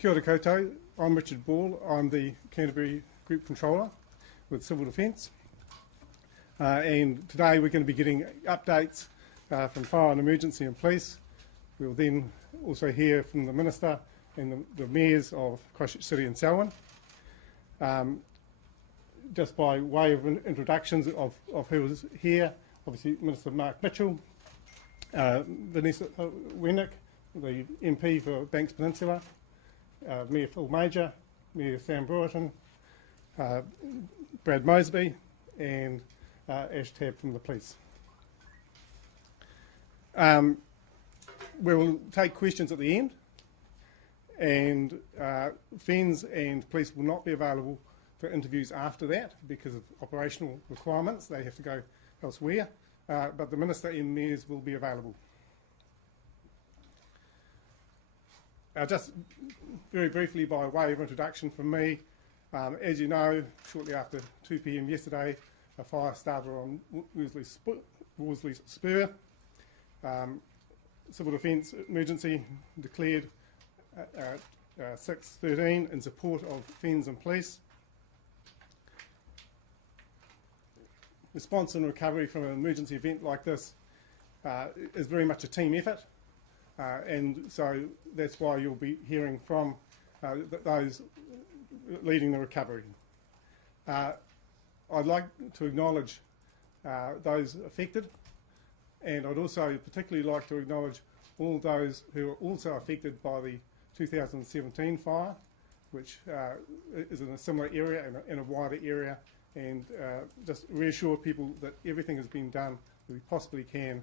Kia ora koutou, I'm Richard Ball. I'm the Canterbury Group Controller with Civil Defence. And today we're going to be getting updates from Fire and Emergency and Police. We'll then also hear from the Minister and the Mayors of Christchurch City and Selwyn. Just by way of introductions of who is here, obviously Minister Mark Mitchell, Vanessa Wennick, the MP for Banks Peninsula, Mayor Phil Major, Mayor Sam Brewerton, Brad Moseby, and Ash Tab from the police. We will take questions at the end, and FENS and police will not be available for interviews after that because of operational requirements. They have to go elsewhere, but the Minister and Mayors will be available. Just very briefly, by way of introduction from me, as you know, shortly after 2 p.m. yesterday, a fire started on Worsley Spur. Civil Defence emergency declared 6:13 in support of FENS and police. Response and recovery from an emergency event like this is very much a team effort. And so that's why you'll be hearing from those leading the recovery. I'd like to acknowledge those affected, and I'd also particularly like to acknowledge all those who are also affected by the 2017 fire, which is in a similar area and in a wider area, and just reassure people that everything has been done that we possibly can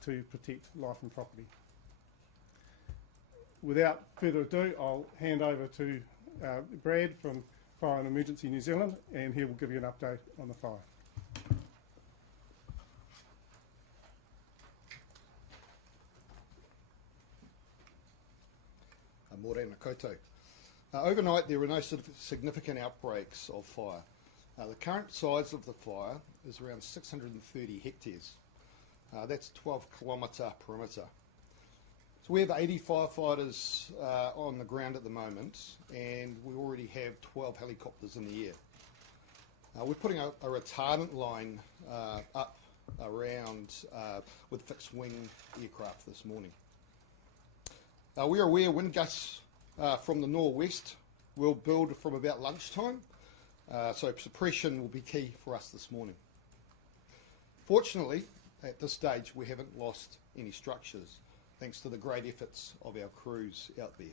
to protect life and property. Without further ado, I'll hand over to Brad from Fire and Emergency New Zealand, and he will give you an update on the fire. Morena koutou. Overnight there were no significant outbreaks of fire. The current size of the fire is around 630 hectares. That's 12-kilometre perimeter. So we have 80 firefighters on the ground at the moment, and we already have 12 helicopters in the air. We're putting a retardant line up around with fixed wing aircraft this morning. We are aware wind gusts from the northwest will build from about lunchtime, so suppression will be key for us this morning. Fortunately, at this stage we haven't lost any structures, thanks to the great efforts of our crews out there.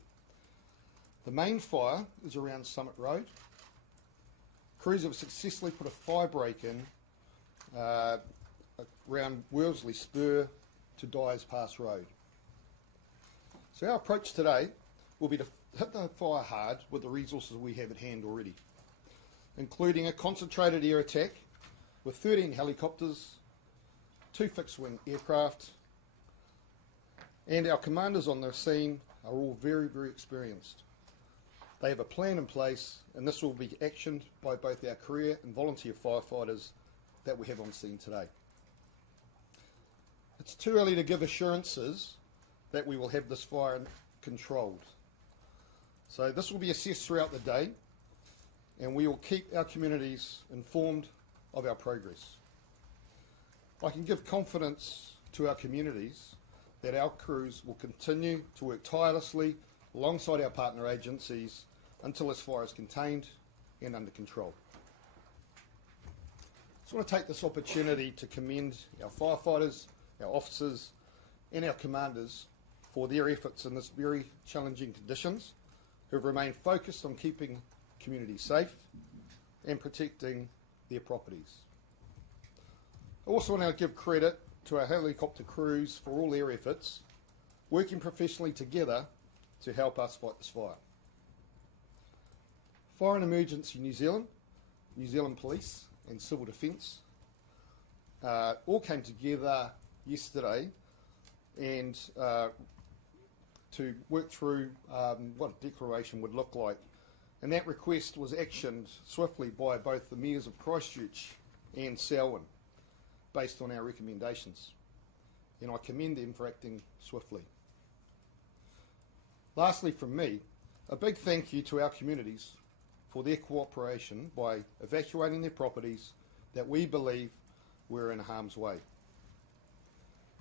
The main fire is around Summit Road. Crews have successfully put a fire break in around Worsley Spur to Dyers Pass Road. So our approach today will be to hit the fire hard with the resources we have at hand already, including a concentrated air attack with 13 helicopters, 2 fixed-wing aircraft, and our commanders on the scene are all very, very experienced. They have a plan in place, and this will be actioned by both our career and volunteer firefighters that we have on scene today. It's too early to give assurances that we will have this fire controlled. So this will be assessed throughout the day, and we will keep our communities informed of our progress. I can give confidence to our communities that our crews will continue to work tirelessly alongside our partner agencies until this fire is contained and under control. I just want to take this opportunity to commend our firefighters, our officers and our commanders for their efforts in this very challenging conditions, who have remained focused on keeping communities safe and protecting their properties. I also want to give credit to our helicopter crews for all their efforts, working professionally together to help us fight this fire. Fire and Emergency New Zealand, New Zealand Police and Civil Defence all came together yesterday and to work through what a declaration would look like. And that request was actioned swiftly by both the Mayors of Christchurch and Selwyn, based on our recommendations, and I commend them for acting swiftly. Lastly from me, A big thank you to our communities for their cooperation by evacuating their properties that we believe were in harm's way.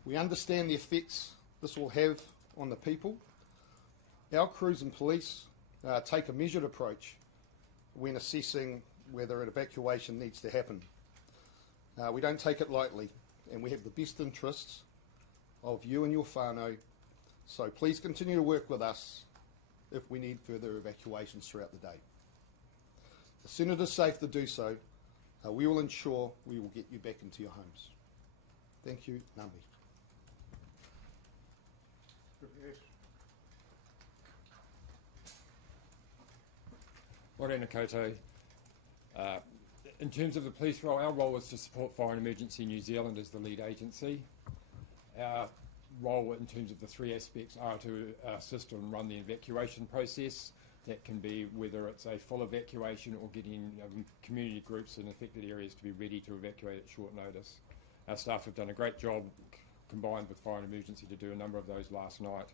We understand the effects this will have on the people. Our crews and police take a measured approach when assessing whether an evacuation needs to happen. We don't take it lightly, and we have the best interests of you and your whānau, so please continue to work with us if we need further evacuations throughout the day. As soon as it is safe to do so, we will ensure we will get you back into your homes. Thank you, Ngāmi. Morena koutou. In terms of the police role, our role is to support Fire and Emergency New Zealand as the lead agency. Our role in terms of the three aspects are to assist and run the evacuation process. That can be whether it's a full evacuation or getting community groups in affected areas to be ready to evacuate at short notice. Our staff have done a great job combined with Fire and Emergency to do a number of those last night.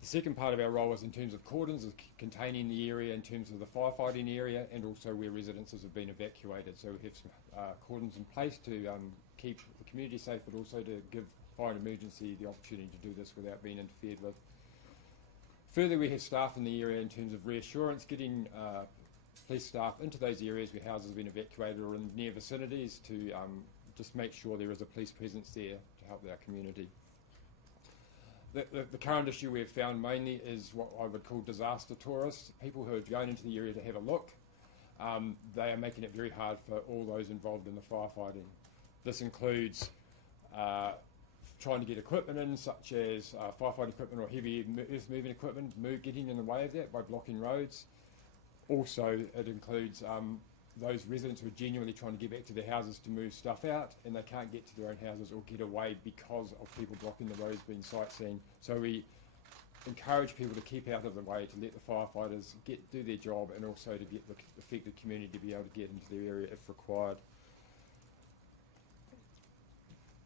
The second part of our role is in terms of cordons, is containing the area in terms of the firefighting area and also where residences have been evacuated. So we have some cordons in place to keep the community safe, but also to give Fire and Emergency the opportunity to do this without being interfered with. Further, we have staff in the area in terms of reassurance, getting police staff into those areas where houses have been evacuated or in near vicinities to just make sure there is a police presence there to help our community. The current issue we have found mainly is what I would call disaster tourists, people who are going into the area to have a look. They are making it very hard for all those involved in the firefighting. This includes trying to get equipment in, such as firefighting equipment or heavy earth moving equipment, getting in the way of that by blocking roads. Also, it includes those residents who are genuinely trying to get back to their houses to move stuff out, and they can't get to their own houses or get away because of people blocking the roads being sightseeing. So we encourage people to keep out of the way, to let the firefighters do their job, and also to get the affected community to be able to get into their area if required.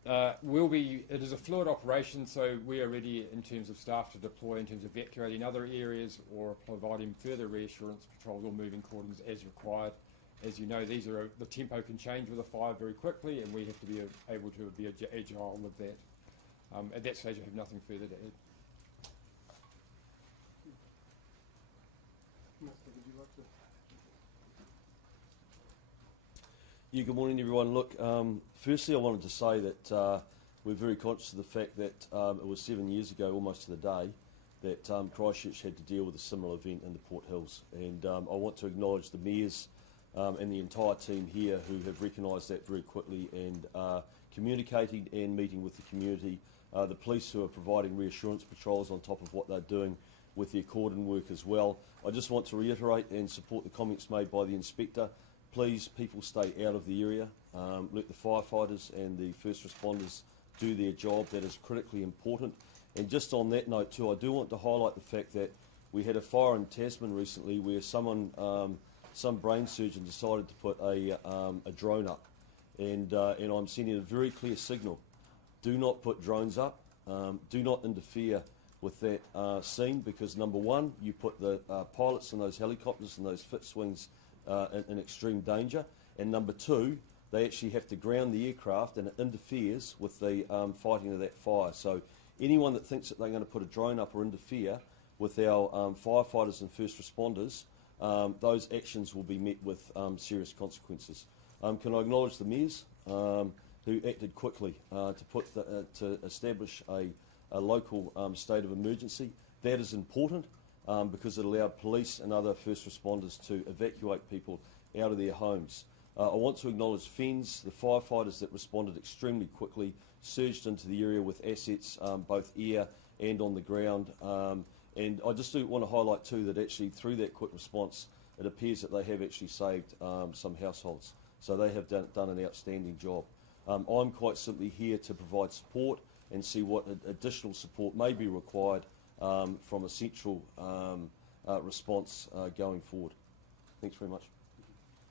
It is a fluid operation, so we are ready in terms of staff to deploy in terms of evacuating other areas or providing further reassurance patrols or moving cordons as required. As you know, the tempo can change with a fire very quickly, and we have to be able to be agile with that. At that stage, I have nothing further to add. Yeah, good morning, everyone. Look, firstly, I wanted to say that we're very conscious of the fact that it was 7 years ago, almost to the day, that Christchurch had to deal with a similar event in the Port Hills. And I want to acknowledge the mayors and the entire team here who have recognised that very quickly and communicating and meeting with the community. The police who are providing reassurance patrols on top of what they're doing with their cordon work as well. I just want to reiterate and support the comments made by the inspector. Please, people, stay out of the area. Let the firefighters and the first responders do their job. That is critically important. And just on that note too, I do want to highlight the fact that we had a fire in Tasman recently where some brain surgeon decided to put a drone up. And I'm sending a very clear signal. Do not put drones up. Do not interfere with that scene, because number one, you put the pilots in those helicopters and those fixed wings in extreme danger, and number two, they actually have to ground the aircraft, and it interferes with the fighting of that fire. So anyone that thinks that they're going to put a drone up or interfere with our firefighters and first responders, those actions will be met with serious consequences. Can I acknowledge the mayors who acted quickly to establish a local state of emergency? That is important. Because it allowed police and other first responders to evacuate people out of their homes. I want to acknowledge FENS, the firefighters that responded extremely quickly, surged into the area with assets, both air and on the ground. And I just do want to highlight too that actually through that quick response, it appears that they have actually saved some households. So they have done an outstanding job. I'm quite simply here to provide support and see what additional support may be required from a central response going forward. Thanks very much.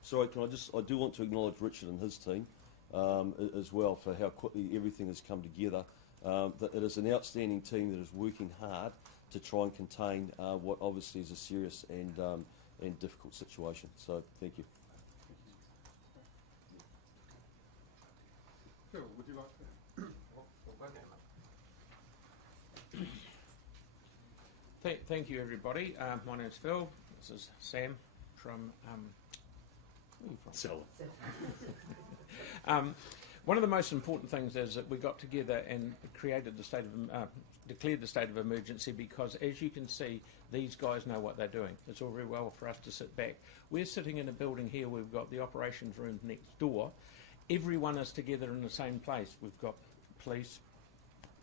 Sorry, I do want to acknowledge Richard and his team as well for how quickly everything has come together. That it is an outstanding team that is working hard to try and contain what obviously is a serious and difficult situation. So thank you. Phil, would you like to? Thank you, everybody. My name's Phil. This is Sam from. Where are you from? One of the most important things is that we got together and created the declared the state of emergency because, as you can see, these guys know what they're doing. It's all very well for us to sit back. We're sitting in a building here. We've got the operations room next door. Everyone is together in the same place. We've got police,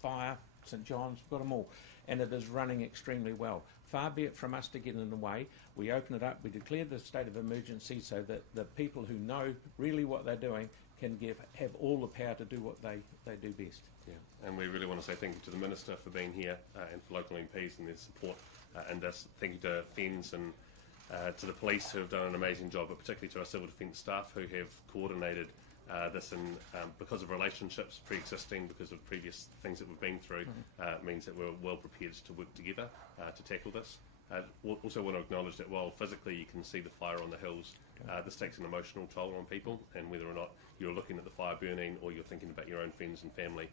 fire, St John's, got them all. And it is running extremely well. Far be it from us to get in the way. We open it up, we declare the state of emergency so that the people who know really what they're doing can have all the power to do what they do best. Yeah, and we really want to say thank you to the Minister for being here and for local MPs and their support in this. Thank you to FENZ and to the police who have done an amazing job, but particularly to our civil defence staff who have coordinated this, and because of relationships pre-existing, because of previous things that we've been through, means that we're well prepared to work together to tackle this. We'll also want to acknowledge that while physically you can see the fire on the hills, this takes an emotional toll on people, and whether or not you're looking at the fire burning or you're thinking about your own friends and family,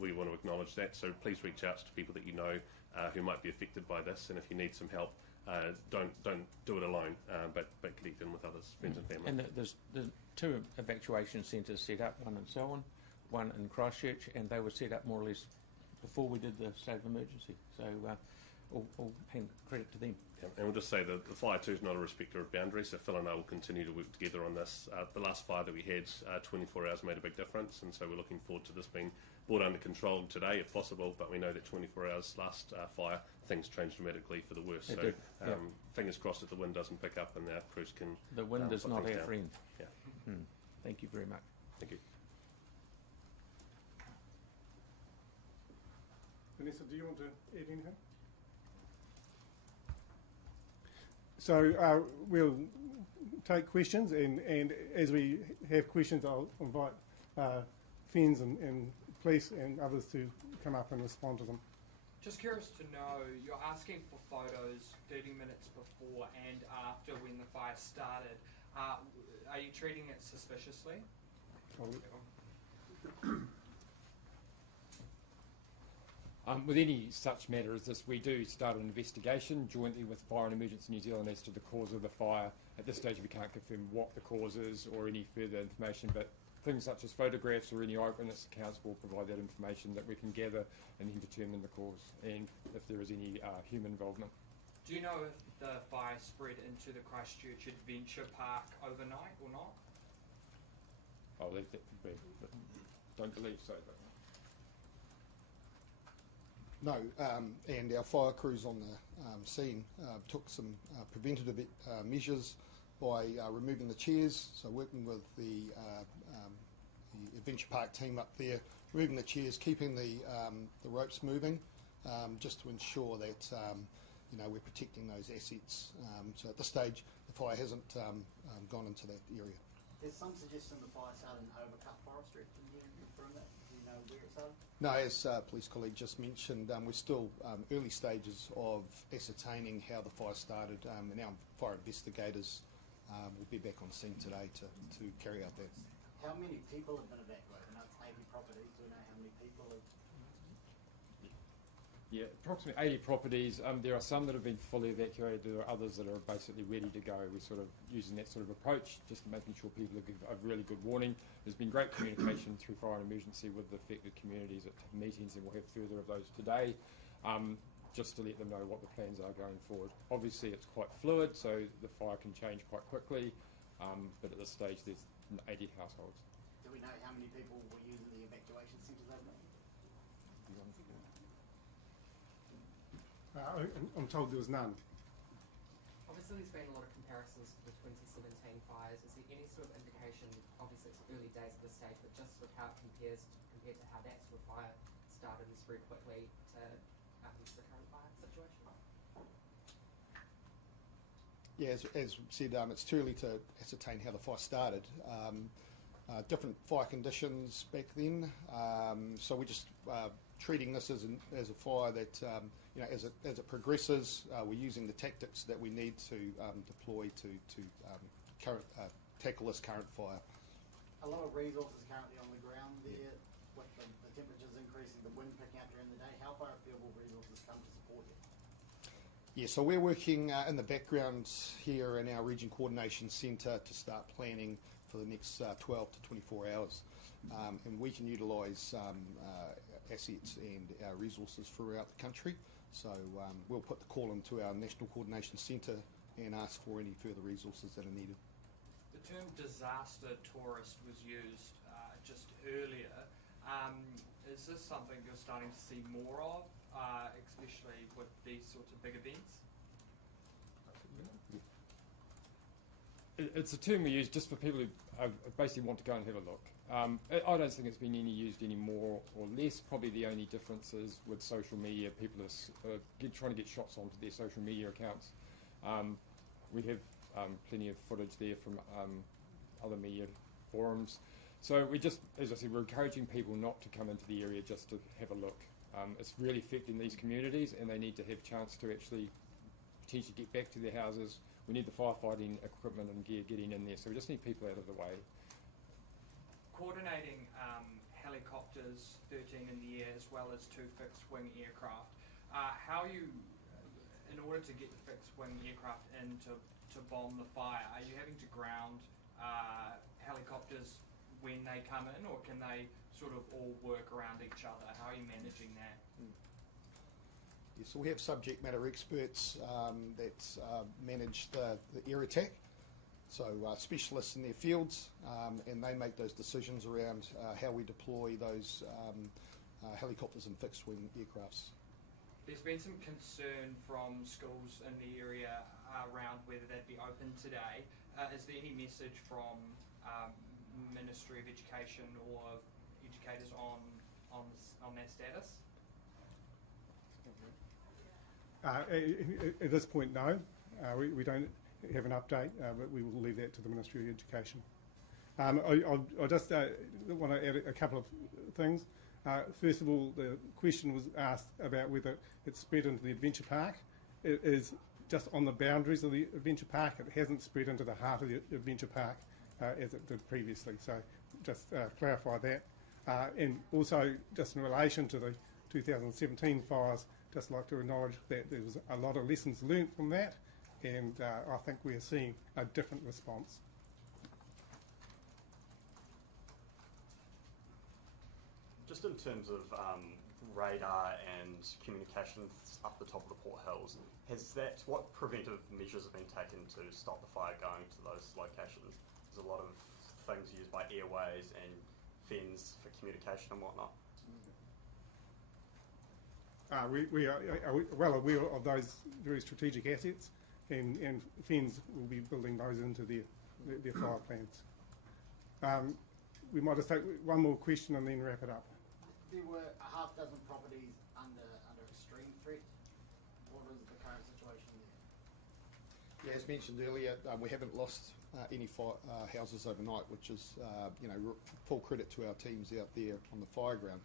we want to acknowledge that. So please reach out to people that you know who might be affected by this, and if you need some help, don't do it alone, but connect in with others, friends and family. And there's 2 evacuation centres set up, one in Selwyn, one in Christchurch, and they were set up more or less before we did the state of emergency. So all hand credit to them. Yeah, and we'll just say that the fire too is not a respecter of boundaries, so Phil and I will continue to work together on this. The last fire that we had, 24 hours made a big difference, and so we're looking forward to this being brought under control today if possible, but we know that 24 hours last fire, things changed dramatically for the worse. It so did, fingers crossed that the wind doesn't pick up and our crews can... The wind is put not things our down. friend. Yeah. Thank you very much. Thank you. Vanessa, do you want to add anything? So we'll take questions, and as we have questions, I'll invite FENZ and police and others to come up and respond to them. Just curious to know, you're asking for photos 30 minutes before and after when the fire started. Are you treating it suspiciously? With any such matter as this, we do start an investigation jointly with Fire and Emergency New Zealand as to the cause of the fire. At this stage we can't confirm what the cause is or any further information, but things such as photographs or any eyewitness accounts will provide that information that we can gather and then determine the cause and if there is any human involvement. Do you know if the fire spread into the Christchurch Adventure Park overnight or not? I'll leave that to be, but don't believe so. But. No, and our fire crews on the scene took some preventative measures by removing the chairs, so working with the Adventure Park team up there, removing the chairs, keeping the ropes moving, just to ensure that we're protecting those assets. So at this stage, the fire hasn't gone into that area. There's some suggestion the fire started in overcut forestry. Can you confirm that? Do you know where it started? No, as police colleague just mentioned, we're still early stages of ascertaining how the fire started, and our fire investigators will be back on scene today to carry out that. How many people have been evacuated? I know it's 80 properties. Do we know how many people have? Yeah, approximately 80 properties. There are some that have been fully evacuated. There are others that are basically ready to go. We're sort of using that sort of approach, just making sure people give a really good warning. There's been great communication through Fire and Emergency with the affected communities at meetings, and we'll have further of those today, just to let them know what the plans are going forward. Obviously, it's quite fluid, so the fire can change quite quickly, but at this stage, there's 80 households. Do we know how many people were using the evacuation centres overnight? I'm told there was none. Obviously there's been a lot of comparisons to the 2017 fires. Is there any sort of indication, obviously it's early days at this stage, but just sort of how it compared to how that sort of fire started and spread quickly to the current fire situation? Yeah, as said, it's too early to ascertain how the fire started. Different fire conditions back then, so we just treating this as a fire that, as it progresses, we're using the tactics that we need to deploy to tackle this current fire. A lot of resources currently on the ground there, with the temperatures increasing, the wind picking up during the day. How far afield will resources come to support you? Yeah, so we're working in the background here in our Region Coordination Centre to start planning for the next 12 to 24 hours. And we can utilise assets and our resources throughout the country. So we'll put the call into our National Coordination Centre and ask for any further resources that are needed. The term disaster tourist was used just earlier. Is this something you're starting to see more of, especially with these sorts of big events? It's a term we use just for people who basically want to go and have a look. I don't think it's been used any more or less. Probably the only difference is with social media, people are trying to get shots onto their social media accounts. We have plenty of footage there from other media forums. So we just, as I said, we're encouraging people not to come into the area just to have a look. It's really affecting these communities, and they need to have a chance to actually potentially get back to their houses. We need the firefighting equipment and gear getting in there, so we just need people out of the way. Coordinating helicopters, 13 in the air, as well as 2 fixed-wing aircraft. How you, in order to get the fixed-wing aircraft in to bomb the fire, are you having to ground helicopters when they come in, or can they sort of all work around each other? How are you managing that? Yeah, so we have subject matter experts that manage the air attack. So specialists in their fields, and they make those decisions around how we deploy those helicopters and fixed-wing aircrafts. There's been some concern from schools in the area around whether they'd be open today. Is there any message from Ministry of Education or educators on that status? At this point, no. We don't have an update, but we will leave that to the Ministry of Education. I just want to add a couple of things. First of all, the question was asked about whether it's spread into the adventure park. It is just on the boundaries of the adventure park. It hasn't spread into the heart of the adventure park as it did previously. So just clarify that. And also, just in relation to the 2017 fires, just like to acknowledge that there was a lot of lessons learnt from that, and I think we're seeing a different response. Just in terms of radar and communications up the top of the Port Hills, what preventive measures have been taken to stop the fire going to those locations? There's a lot of things used by airways and fens for communication and whatnot. We are well aware of those very strategic assets, and fens will be building those into their fire plans. We might just take one more question and then wrap it up. There were a half dozen properties under extreme threat. What is the current situation there? Yeah, as mentioned earlier, we haven't lost any houses overnight, which is full credit to our teams out there on the fire ground.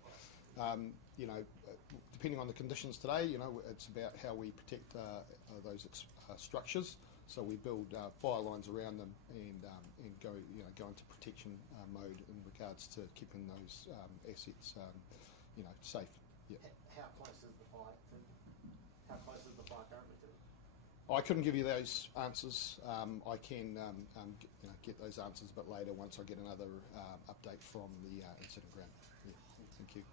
Depending on the conditions today, it's about how we protect those structures. So we build fire lines around them and go into protection mode in regards to keeping those assets safe. Yeah. How close is the fire? How close is the fire currently to? I couldn't give you those answers. I can get those answers a bit later once I get another update from the incident ground. Yeah. Thank you.